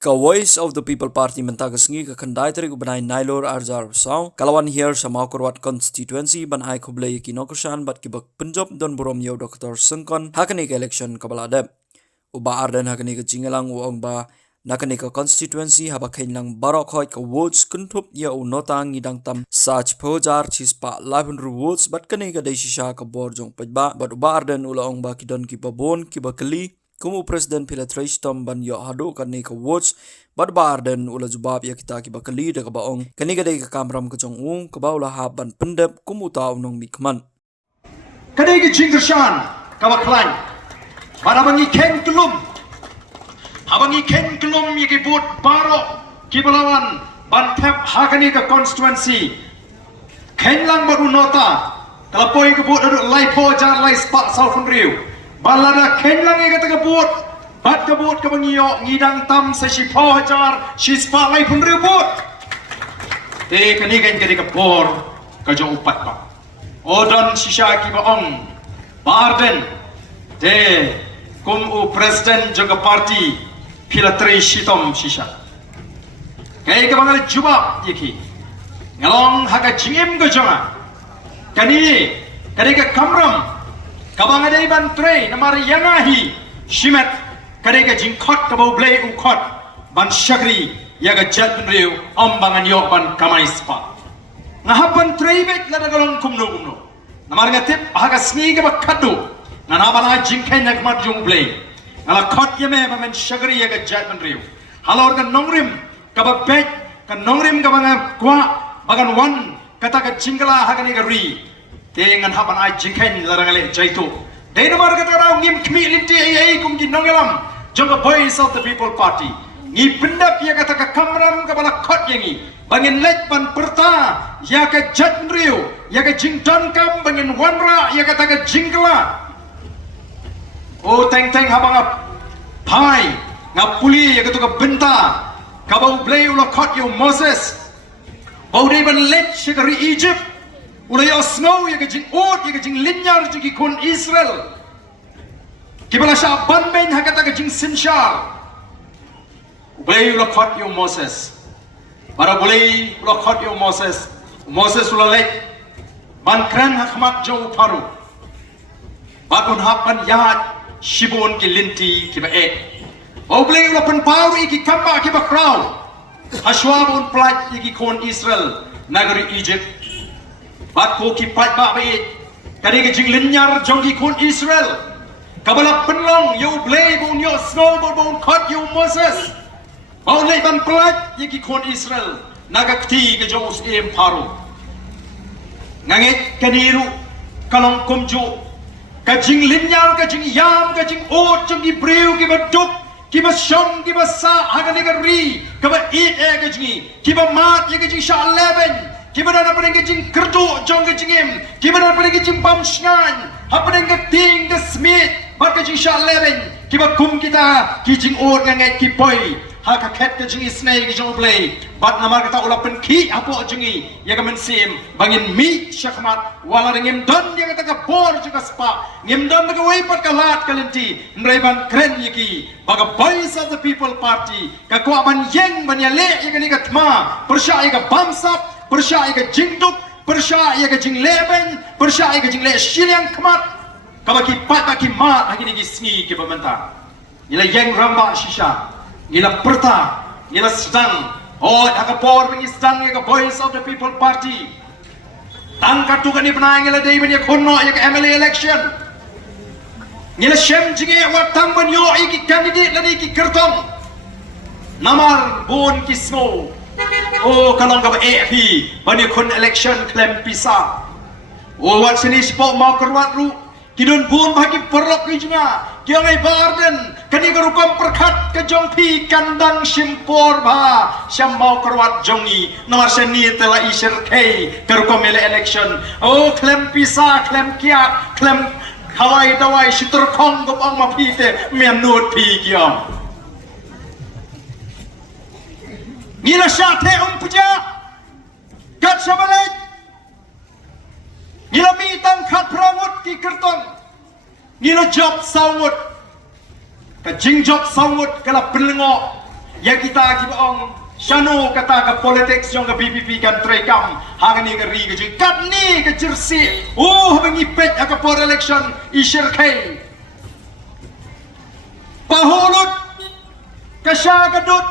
Ka Voice of the People Party mentagasngi ka kandai tari banai nailor arjar song kalawan here sa Maukorwat constituency banai Khublei kinokushan bat kibak Punjab don burom yo Dr. Sengkon hakani ka election kabalade uba Ardent hakani ka jingalang uang ba nakani ka constituency haba kein lang baroh khoit ka votes kuntup ya Nota ngidang tam sach pojar chispa 1100 votes bat kani ka desisha ka bor jong Paidbah bat uba Ardent ulaong ba kidon kibabon kibakali Kumu Presiden pila Tristom ban yo hadu kani ka votes bad ba Ardent ula jubab ya kita ki bakali da ka baong kani ka dai ka kamram ka jong ka ba ula ha ban pendep kumu ta unong mikman kani ki jingthmu ka ba kheiñ para bangi kein kelum habangi kein kelum ye ki bot baroh ki balawan ban thep ha kani ka constituency kein lang baru Nota kalau poi ke bot adu lai po jar lai spa Southern Riu Lada kein lang ye kata bot bat ke bot ke bangio ngidang tam se Hapoh jar spa lai pun Riu bot kani kan kani ke bor ka jo upat ba odon shisha ki baong Ardent kum presiden jaga parti pila Tristom shisha kai ke bangal jubab yeki ngalong haka jingim ke jonga kani ke kamram kabang ada iban tray namar yangahi shimet kadega jingkhot kabau blei ukhot ban shagri yaga jat riu ombangan yo ban kamai spa ngahapan tray bet lada galong kumno namar ngatip haga sni ke bakadu nana bana jingkhen yak mat jung blei ngala khot yeme ban shagri yaga jat riu halor kan nongrim kabab bet kan nongrim kabang kwa bagan wan kata ka jingla haga ni gari dengan hapan ai jingkhen larangale jaitu dei nomor kata rau ngim khmi linti ai kum gi nongelam jonga Voice of the People Party ngi pendap ya kata ka kamram ka bala khot yengi bangin lek ban perta ya ka jatnriu ya ka jington kam bangin wanra ya kata ka jingla o teng habang pai ngapuli ya kata ka benta ka bau blei ula khot yo Moses bau dei ban lek shikari Egypt ulai snow ya kajing ot ya kajing linyar jiki kon Israel kibala sha ban ben hakata kajing sinshar ulai ula khot yo Moses para ulai ula khot yo Moses ula lek ban kran hakmat jo paru bakun hapan yahat shibun ki linti kiba ulai ula pen pau iki kamba kiba kraw hashwabun plat iki kon Israel nagari Egypt Bat ko ki Paidbah bait kani ke jing linyar jong ki kon Israel kabala penlong yo blei bon yo snow bon khot yo Moses au lei ban plat ye ki kon Israel naga kti ke jong em paru nganget kaniru kalong komjo ka jing linyar ka jing yam ka jing ot jong ki breu ki baduk ki ba shong ki ba sa hagani ka ri ka ba eat ka jing ki ba mat ye ka jing sha 11 Kibaran apa dengan jing kerdu jong ke jingim, kibaran apa dengan jing pam shngan, apa dengan ting ke smith, baca jing shaleven, kiba kum kita ki jing or ngangai ki poi, haka ket ke jing isnai ki jong play, bat namar kita ulapan ki Hapoh jingi, ya ke mensim, bangin mi syakmat, wala dengan don dia kata ke bor juga spa, ngim don ke wipat ke lat ke lenti, mereban keren yaki, baga Voice of the People Party, ke kuat ban yeng ban yale ya ke ni katma, persya ya ke bamsap. Persya ke jingduk, persya ke jing leben, persya ke jing le shiliang kemat, kabaki pat baki mat lagi ni gisni ke pemerintah. Nila yang ramba shisha, nila perta, nila sedang, oh Hapoh mengi sedang ya ke Voice of the People Party. Tangkat tu kan ni pernah nila day bani kono ya ke MLA election. Nila shem jinge watang ban yo iki candidate lagi ki kertong. Namar bon kisno. Oh kalong ka AP bani kon election klem pisa oh wat sini spok mau kerwat ru kidon pun bagi perlok ni juga kiang ai Ardent kani garukam perkat ke jong pi kandang simpor ba syam mau kerwat jongi nomor seni telah isir kai garukam election oh klem pisa klem kiat klem hawai dawai situr kong gopang mapite menut pi kiam Nila syate puja kat sabalek nila mitang khat pramut ki kertong nila job sawut ka jing job sawut kala penlengo ya kita kibaong Shano kata ke politik jong ke PPP kan trekam hang ni ke ri ke ji kat ni ke jersey mengipet ke por election isir kai paholut ke sya kedut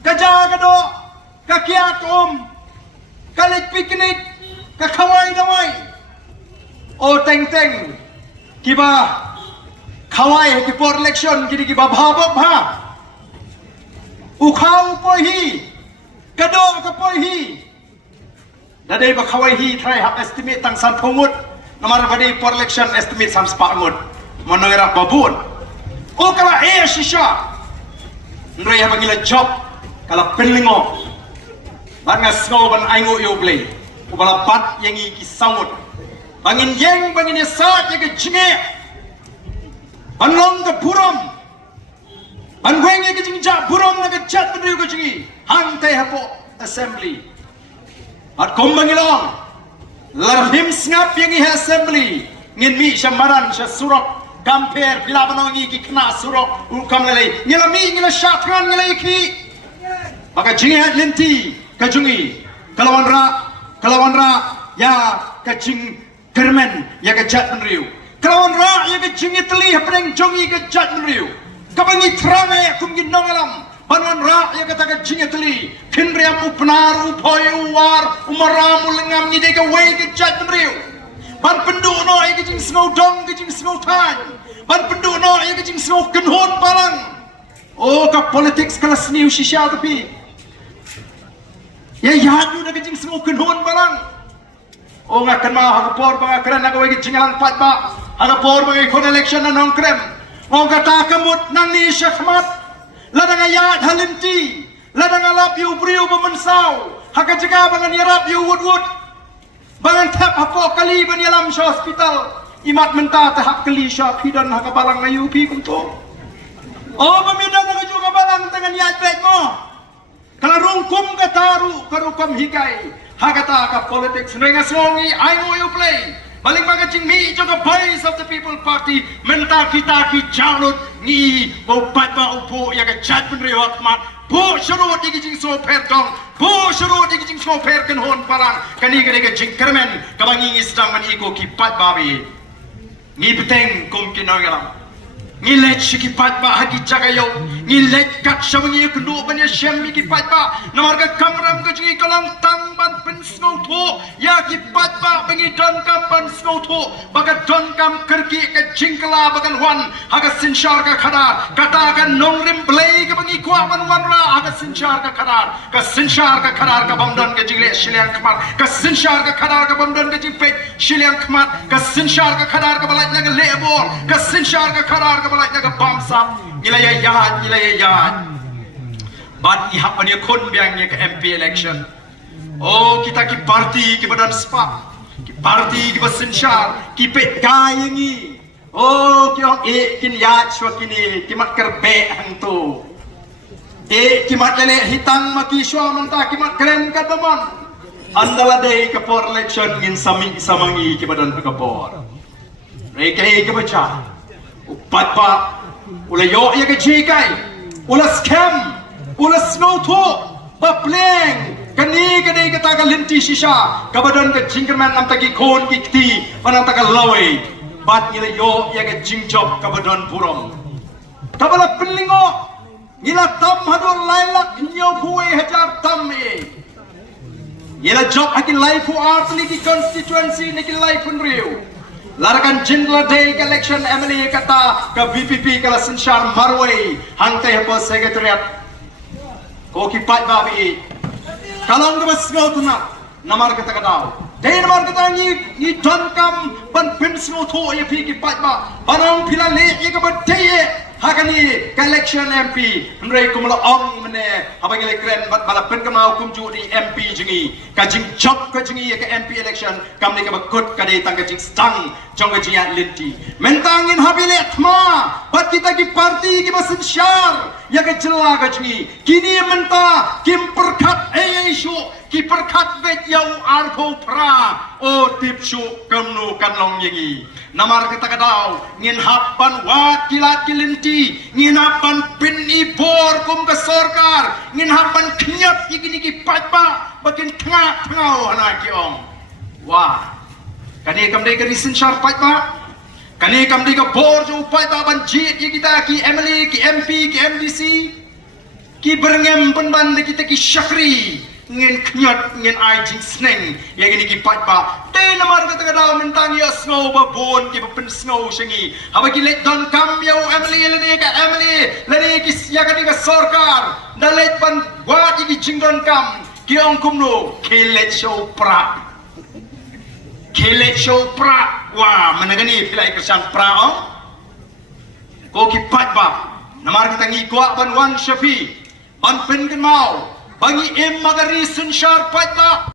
ke ja kedo ke kiat kalik piknik ke khawai damai teng kiba khawai ke por election kini kiba bhabok bha ukau pohi kado ke pohi dadai ba khawai hi try hak estimate tang san phongut namar bade por election estimate sam spangut monora babun kala shisha ndre ha bangila job kala penlingo banga snow ban aingo yo play ubala pat yang i kisangut bangin yeng bangin sa ke jinge banlong ke puram ban weng ke jing ja burom na ke chat bendeu ke jingi hang tai Hapoh assembly at kombangilong larhim snap yang i assembly ngin mi shamaran sha surok kamper bila banongi ki kena surok ukam lele ngila mi ngila shaphang ngila ki maka jingi hat lenti ke jungi kalawan ra ya ke jing germen ya ke chat bendeu kalawan ra ya ke jingi teli hapeng jongi ke chat bendeu kabangi terang ya kumgin nongalam banan ra ya kata ke jingetli kinriam upnar upoy uwar umaram ulengam ngide ke wei ke jat benriu ban pendu no ya ke jing snowdong ke jing snowtan ban pendu no ya ke jing snow kenhon balang ka politics kala sniu shisha tapi ya yadu na ke jing snow kenhon balang ngakan ma hagapor ba kran na ke wei ke jingalang Paidbah hagapor ba ke kon election na nong krem kata kamut nang ni syakmat Lada ngayat halinti Lada ngalap yu briu bemensau haka jaga bangan yarap yu wud bangan tap Hapoh kali ban yalam sya hospital imat mentah tahap kali sya hidan haka balang ngayu pi kunto pemidan haka juga balang dengan yat pek mo kalau rungkum kataru karukum hikai haka ta ka politik senenga songi aingo yu play baling magacing mi juga base of the people party mentah kita ki jalut ni bo Paidbah upo ya ke chat benri hotmat bo syurut di jing so perdong bo syurut di jing so perken hon parang kani ke jing kermen kabangi sedang meniko ki Paidbah bi ni peteng kum kinogalam ni lech ki Paidbah hagi jagayo ni lech kat shawangi kendu banya syam ki Paidbah namar ka kamram ke jing kalang tang ban pen snow tho ya ki Paidbah bengi don kam ban snow tho baga don kam kerki ke jingkala bagan wan haga sinshar ka khadar kata ka nongrim blay ke bengi kwa ban wan ra haga sinshar ka khadar ka bamdon ke jingle shiliang khamar ka sinshar ka khadar ka bamdon ke jingpet shiliang khamar ka sinshar ka khadar ka balaj na lebor ka sinshar ka khadar ka balaj na bamsap nilaya yad bat ihap ni kon biang ni ke MP election kita ki parti ki badan spa ki parti ki basinshar ki pet kayangi ki ong kin yat shwa kini ki mat kerbe hang tu ki mat lele hitang maki shwa manta ki mat keren ka daman andala day ka por election ngin samangi ki badan pagapor reke ki bacha Paidbah ula yo ya ke jikai ula scam ula snow tho papleng kani kata ka linti shisha kabadan ka jingkerman nam taki khon ki kti panang taka lawe bat ngila yo ya ke jingjob kabadan purom kabala penlingo ngila tam hador lailak nyo puwe hajar tam ngila job hakin life fu art ki constituency niki life unriu larakan jindla day election MLA kata ke VPP kala sinshar marway hangtai Hapoh secretariat ko ki Paidbah bi kalong ke sngewtynnad namar kata kadau day namar kata ni don kam ban pin snow tho ye pi ki Paidbah barang pila le ye ke badeye hakani election MP nrei kumlo ong mene abangile kren bat bala pen kamau kumju di MP jingi ka jing job ka jingi ke MP election kamni ke bakut ka dei tang ka jing stang jong ka jinga linti mentangin habile thma bat kita ki parti ki basin syar ya ke jela ka jingi kini menta kim perkhat shu ki perkhat bet yau arpho pra tipshu kamnu kanlong yingi namar kata kadau ngin hapan wat kilat kilinti ngin hapan pin ibor kum kesor sorkar ngin hapan kenyap iki niki Paidbah bakin tengah tengau anak kiong. Wah, kani kamdai ke recent shar Paidbah, kani kamdai ke bor jo Paidbah ban jait kita ki MLA ki MP ki MDC ki berngem penban kita ki syakri ngin kenyat ngin ai jing sneng ya gini ki Paidbah te namar kata daw mentang ya sngewbha bon ki pen sngeu sengi haba ki let don kam ya MLA lene ka MLA lene ki ya kani ka sorkar dalet ban buat ki jingdon kam ki ong kumno kelet show pra wah menagani pilai kersan pra ong ko ki Paidbah namar kita ngi kuat ban wan syafi ban pen kan mau bangi em magari sunshar Paidbah